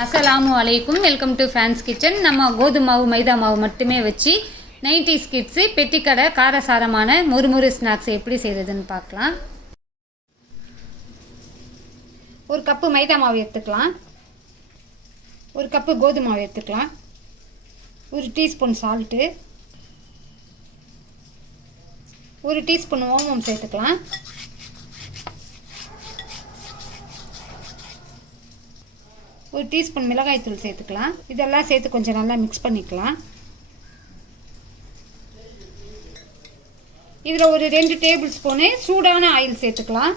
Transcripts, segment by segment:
அஸ்ஸலாமு அலைக்கும். Welcome to fans kitchen. நம்ம கோதுமை மாவு மைதா மாவு மட்டுமே வச்சு 90s கிட்ஸு பெட்டிக்கடை காரசாரமான முறுமுறு ஸ்நாக்ஸ் எப்படி செய்கிறதுன்னு பார்க்கலாம். ஒரு கப்பு மைதா மாவு எடுத்துக்கலாம், ஒரு கப்பு கோதுமை மாவு எடுத்துக்கலாம், ஒரு டீஸ்பூன் சால்ட்டு, ஒரு டீஸ்பூன் ஓமம் சேர்த்துக்கலாம், ஒரு டீஸ்பூன் மிளகாய் தூள் சேர்த்துக்கலாம். இதெல்லாம் சேர்த்து கொஞ்சம் நல்லா மிக்ஸ் பண்ணிக்கலாம். இதில் ஒரு 2 டேபிள் ஸ்பூனு சூடான ஆயில் சேர்த்துக்கலாம்.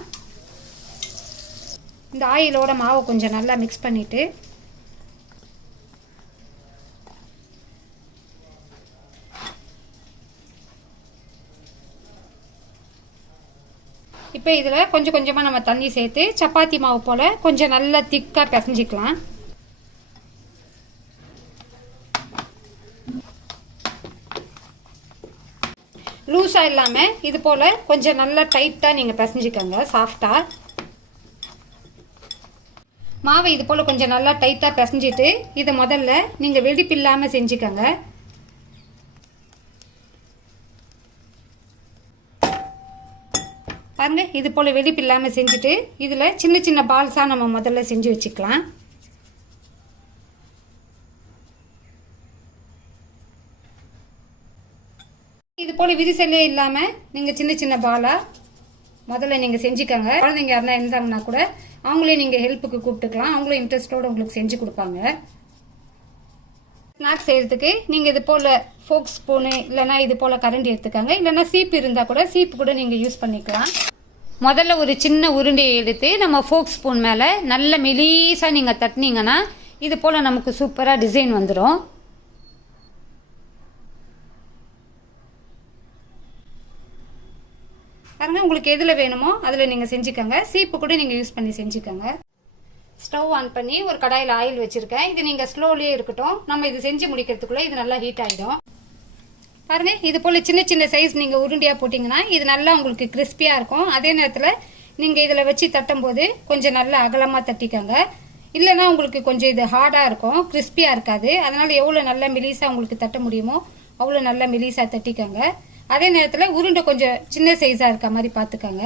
இந்த ஆயிலோட மாவை கொஞ்சம் நல்லா மிக்ஸ் பண்ணிட்டு இப்போ இதில் கொஞ்சம் கொஞ்சமாக நம்ம தண்ணி சேர்த்து சப்பாத்தி மாவு போல் கொஞ்சம் நல்லா திக்காக பிசைஞ்சிக்கலாம். லூஸாக இல்லாமல் இது போல் கொஞ்சம் நல்லா டைட்டாக நீங்கள் பிசைஞ்சிக்கோங்க. சாஃப்டாக மாவை இது போல் கொஞ்சம் நல்லா டைட்டாக பிசைஞ்சிட்டு இதை முதல்ல நீங்கள் வெடிப்பு இல்லாமல் செஞ்சுக்கோங்க. பாருங்க, இது போல் வெடிப்பு இல்லாமல் செஞ்சுட்டு இதில் சின்ன சின்ன பால்ஸாக நம்ம முதல்ல செஞ்சு வச்சுக்கலாம். இது போல் விரிசலே இல்லாமல் நீங்கள் சின்ன சின்ன பாலாக முதல்ல நீங்கள் செஞ்சுக்கோங்க. குழந்தைங்க யாருனா இருந்தாங்கன்னா கூட அவங்களே நீங்கள் ஹெல்ப்புக்கு கூப்பிட்டுக்கலாம். அவங்களும் இன்ட்ரெஸ்டோடு உங்களுக்கு செஞ்சு கொடுப்பாங்க. ஸ்நாக்ஸ் செய்கிறதுக்கு நீங்கள் இது போல் ஃபோக் ஸ்பூனு இல்லைனா இது போல் கரண்டி எடுத்துக்கோங்க. இல்லைனா சீப்பு இருந்தால் கூட சீப்பு கூட நீங்கள் யூஸ் பண்ணிக்கலாம். முதல்ல ஒரு சின்ன உருண்டையை எடுத்து நம்ம ஃபோக் ஸ்பூன் மேலே நல்ல மெலீஸாக நீங்கள் தட்டினீங்கன்னா இது போல் நமக்கு சூப்பராக டிசைன் வந்துடும். பாருங்க, உங்களுக்கு எதில் வேணுமோ அதில் நீங்கள் செஞ்சுக்கோங்க. சீப்பு கூட நீங்கள் யூஸ் பண்ணி செஞ்சுக்கோங்க. ஸ்டவ் ஆன் பண்ணி ஒரு கடாயில் ஆயில் வச்சுருக்கேன். இது நீங்கள் ஸ்லோலியே இருக்கட்டும். நம்ம இது செஞ்சு முடிக்கிறதுக்குள்ளே இது நல்லா ஹீட் ஆகிடும். பாருங்க, இது போல் சின்ன சின்ன சைஸ் நீங்கள் உருண்டையாக போட்டிங்கன்னா இது நல்லா உங்களுக்கு கிறிஸ்பியாக இருக்கும். அதே நேரத்தில் நீங்கள் இதில் வச்சு தட்டும்போது கொஞ்சம் நல்லா அகலமாக தட்டிக்கோங்க. இல்லைன்னா உங்களுக்கு கொஞ்சம் இது ஹார்டாக இருக்கும், கிறிஸ்பியாக இருக்காது. அதனால் எவ்வளோ நல்லா மெலிசாக உங்களுக்கு தட்ட முடியுமோ அவ்வளோ நல்லா மெலிசாக தட்டிக்கோங்க. அதே நேரத்தில் உருண்டை கொஞ்சம் சின்ன சைஸாக இருக்க மாதிரி பார்த்துக்கோங்க.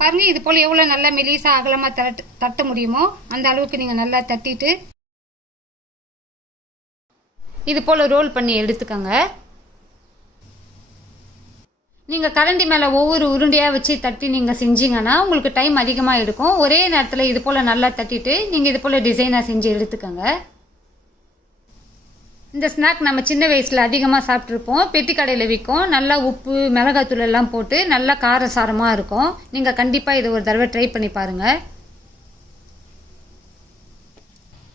பாருங்க, இது போல் எவ்வளோ நல்லா மெலிசாக அகலமாக தட்ட முடியுமோ அந்த அளவுக்கு நீங்கள் நல்லா தட்டிட்டு இது போல் ரோல் பண்ணி எடுத்துக்கோங்க. நீங்கள் கரண்டி மேலே ஒவ்வொரு உருண்டையாக வச்சு தட்டி நீங்கள் செஞ்சீங்கன்னா உங்களுக்கு டைம் அதிகமாக எடுக்கும். ஒரே நேரத்தில் இது போல் நல்லா தட்டிட்டு நீங்கள் இது போல் டிசைனாக செஞ்சு எடுத்துக்கோங்க. இந்த ஸ்நாக் நம்ம சின்ன வயசில் அதிகமாக சாப்பிட்ருப்போம். பெட்டி கடையில் விற்கும். நல்லா உப்பு மிளகாத்தூள் எல்லாம் போட்டு நல்லா காரசாரமாக இருக்கும். நீங்கள் கண்டிப்பாக இதை ஒரு தடவை ட்ரை பண்ணி பாருங்கள்.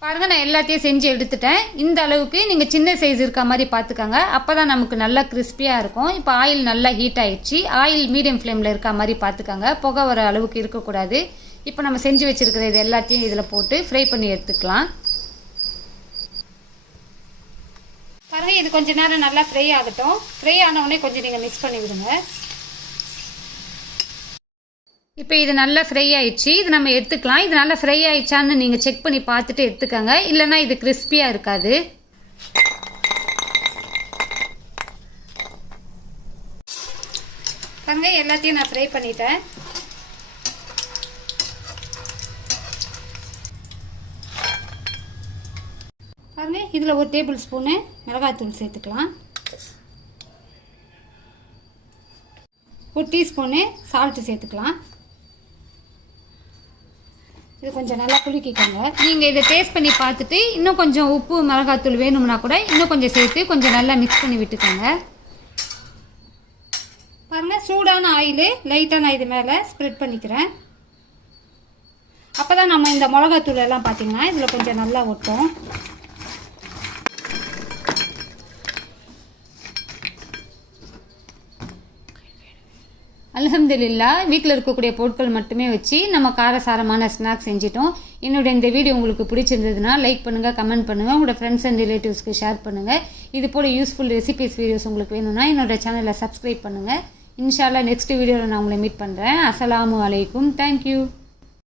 பாருங்கள், நான் எல்லாத்தையும் செஞ்சு எடுத்துட்டேன். இந்த அளவுக்கு நீங்கள் சின்ன சைஸ் இருக்க மாதிரி பார்த்துக்கோங்க. அப்போ தான் நமக்கு நல்லா கிறிஸ்பியாக இருக்கும். இப்போ ஆயில் நல்லா ஹீட் ஆகிடுச்சு. ஆயில் மீடியம் ஃப்ளேமில் இருக்க மாதிரி பார்த்துக்கோங்க. புகை வர அளவுக்கு இருக்கக்கூடாது. இப்போ நம்ம செஞ்சு வச்சுருக்கிற இது எல்லாத்தையும் இதில் போட்டு ஃப்ரை பண்ணி எடுத்துக்கலாம். பாருங்க, இது கொஞ்ச நேரம் நல்லா ஃப்ரை ஆகட்டும். ஃப்ரை ஆன உடனே கொஞ்சம் நீங்கள் மிக்ஸ் பண்ணி விடுங்க. இப்போ இது நல்லா ஃப்ரை ஆயிடுச்சு. இது நம்ம எடுத்துக்கலாம். இது நல்லா ஃப்ரை ஆயிடுச்சான்னு நீங்கள் செக் பண்ணி பார்த்துட்டு எடுத்துக்கோங்க. இல்லைன்னா இது கிறிஸ்பியாக இருக்காது. பாருங்க, எல்லாத்தையும் நான் ஃப்ரை பண்ணிட்டேன். பாருங்க, இதில் ஒரு டேபிள் ஸ்பூனு மிளகாய்த்தூள் சேர்த்துக்கலாம். ஒரு டீஸ்பூனு சால்ட்டு சேர்த்துக்கலாம். இது கொஞ்சம் நல்லா குலுக்கிக்கோங்க. நீங்கள் இதை டேஸ்ட் பண்ணி பார்த்துட்டு இன்னும் கொஞ்சம் உப்பு மிளகாய்த்தூள் வேணும்னா கூட இன்னும் கொஞ்சம் சேர்த்து கொஞ்சம் நல்லா மிக்ஸ் பண்ணி விட்டுக்கோங்க. பாருங்கள், சூடான ஆயில் லைட்டாக நான் இது மேலே ஸ்ப்ரெட் பண்ணிக்கிறேன். அப்போ தான் நம்ம இந்த மிளகாய்த்தூள் எல்லாம் பார்த்தீங்கன்னா இதில் கொஞ்சம் நல்லா ஒட்டும். அல்ஹம்துலில்லாஹ், வீட்டில் இருக்கக்கூடிய பொருட்கள் மட்டுமே வச்சு நம்ம காரசாரமான ஸ்நாக்ஸ் செஞ்சிட்டோம். என்னோட இந்த வீடியோ உங்களுக்கு பிடிச்சிருந்ததுன்னா லைக் பண்ணுங்கள், கமெண்ட் பண்ணுங்கள், உங்களோட ஃப்ரெண்ட்ஸ் அண்ட் ரிலேட்டிவ்ஸ்க்கு ஷேர் பண்ணுங்கள். இது போல் யூஸ்ஃபுல் ரெசிபிஸ் வீடியோஸ் உங்களுக்கு வேணும்னா என்னோட சேனலை சப்ஸ்கிரைப் பண்ணுங்கள். இன்ஷால்லா நெக்ஸ்ட் வீடியோவில் நான் உங்களை மீட் பண்ணுறேன். அஸ்ஸலாமு அலைக்கும். தேங்க்யூ.